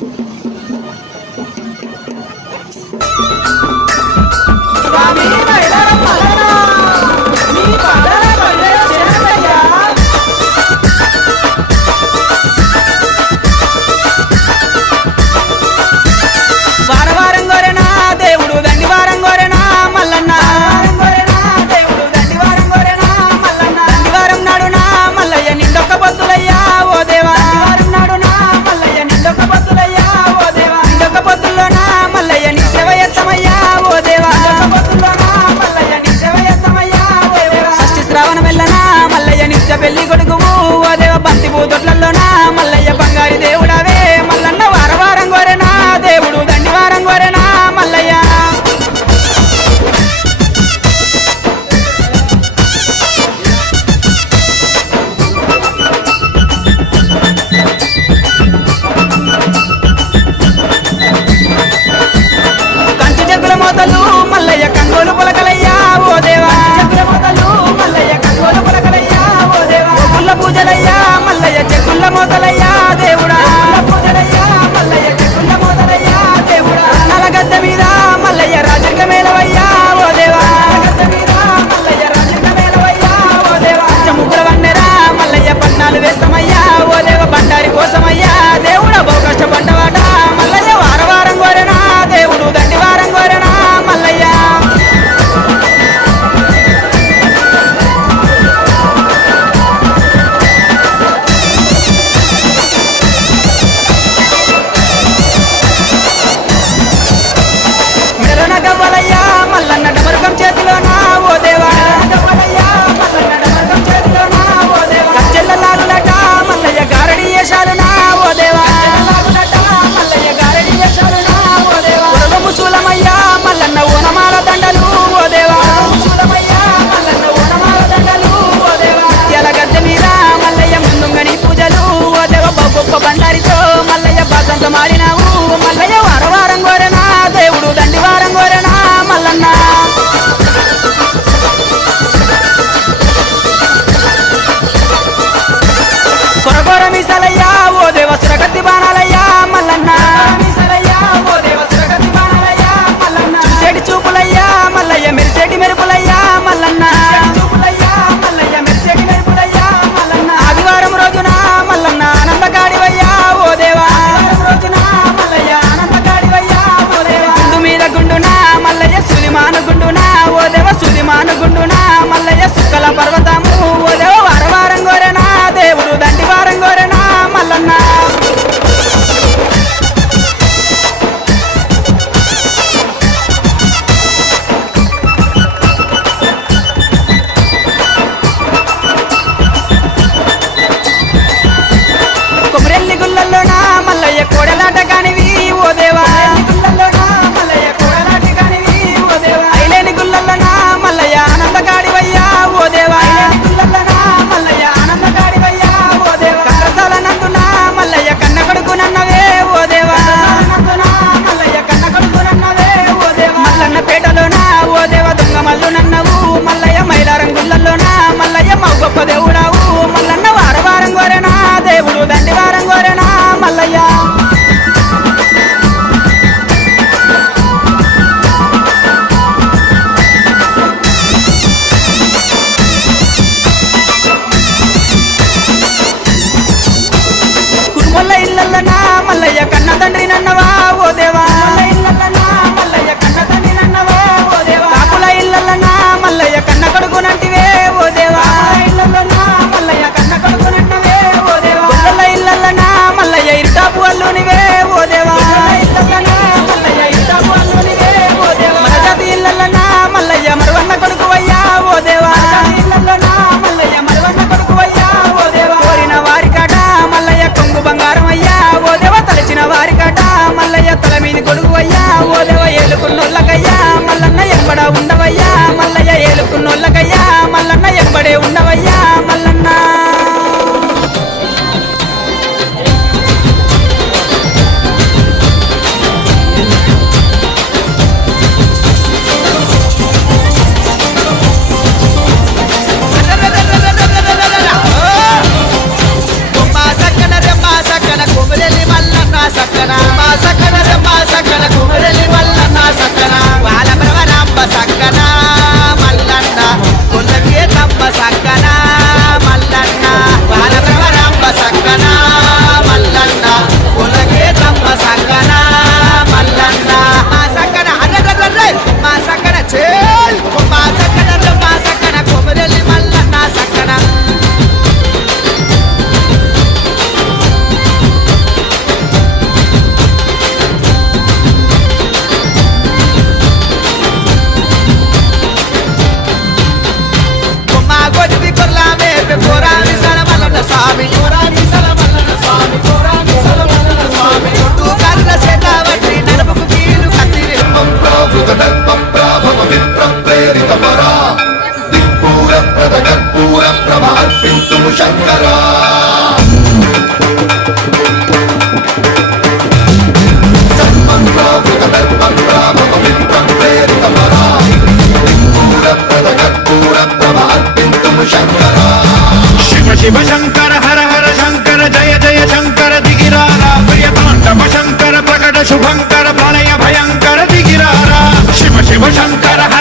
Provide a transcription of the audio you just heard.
なっ! peligro మొదలయ్యా దేవుడా. మల్లయ్య కన్న తండ్రి నన్నవా శంకర హర హర శంకర జయ జయ శంకర దిగిరారా. ప్రియతాండవ శంకర ప్రకట శుభంకర ప్రళయ భయంకర దిగిరారా. శివ శివ శంకర హర